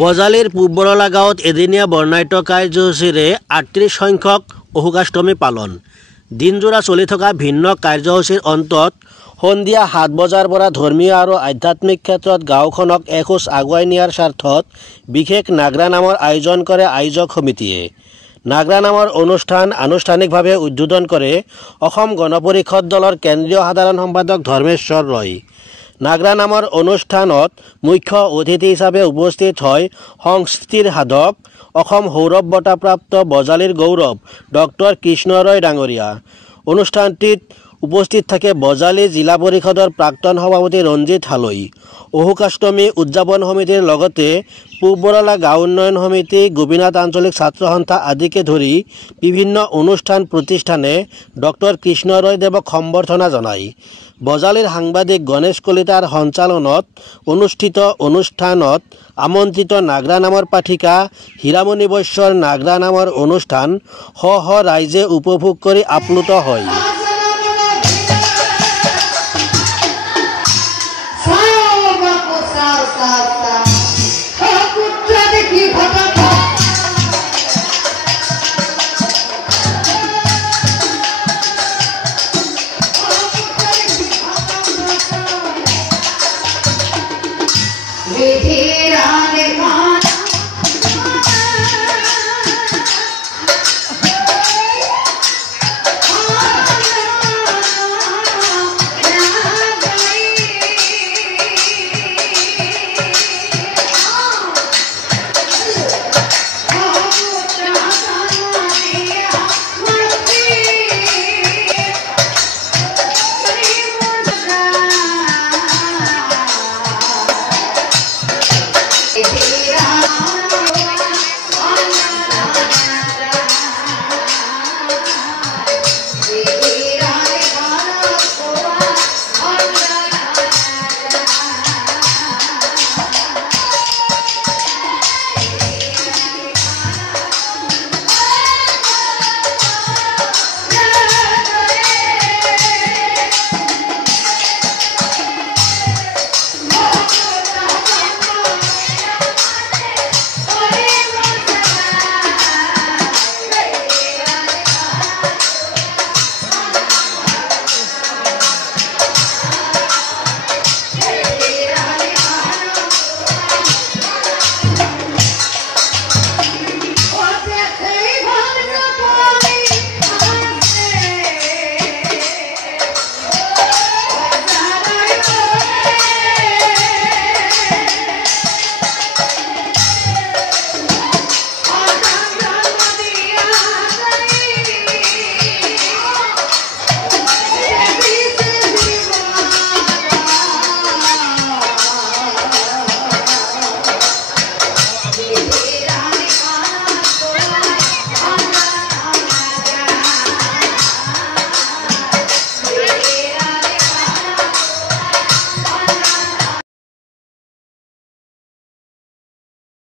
বজালীৰ পূব বৰলা গাঁৱত এদিনীয়া বৰ্ণাঢ্য কাৰ্যসূচীৰে ৩৮ সংখ্যক অশোকাষ্টমী পালন। দিনজোৰা চলি থকা ভিন্ন কাৰ্যসূচীৰ অন্তত সন্ধিয়া ৭ বজাৰ পৰা ধৰ্মীয় আৰু আধ্যাত্মিক ক্ষেত্ৰত গাঁওখনক এখোজ আগুৱাই নিয়াৰ স্বাৰ্থত বিশেষ নাগৰা নামৰ আয়োজন কৰে আয়োজক সমিতিয়ে। নাগৰা নামৰ অনুষ্ঠান আনুষ্ঠানিকভাৱে উদ্বোধন কৰে অসম গণ পৰিষদ দলৰ কেন্দ্ৰীয় সাধাৰণ সম্পাদক ধৰ্মেশ্বৰ ৰয়। নাগৰা নামৰ অনুষ্ঠানত মুখ্য অতিথি হিচাপে উপস্থিত হয় সংস্কৃতিৰ সাধক অসম সৌৰভ বঁটাপ্ৰাপ্ত বজালীৰ গৌৰৱ ডক্টৰ কৃষ্ণ ৰয় ডাঙৰীয়া। অনুষ্ঠানটিত উপস্থিত থাকে বজালী জিলা পৰিষদৰ প্ৰাক্তন সভাপতি ৰঞ্জিত হালৈ। অশোকাষ্টমী উদযাপন সমিতিৰ লগতে পূব বৰলা গাঁও উন্নয়ন সমিতি, গোপীনাথ আঞ্চলিক ছাত্ৰ সন্থা আদিকে ধৰি বিভিন্ন অনুষ্ঠান প্ৰতিষ্ঠানে ডক্টৰ কৃষ্ণ ৰয় দেৱক সম্বৰ্ধনা জনায়। বজালীৰ সাংবাদিক গণেশ কলিতাৰ সঞ্চালনত অনুষ্ঠিত অনুষ্ঠানত আমন্ত্ৰিত নাগৰা নামৰ পাঠিকা হীৰামণি বৈশ্যৰ নাগৰা নামৰ অনুষ্ঠান শ শ ৰাইজে উপভোগ কৰি আপ্লুত হয়।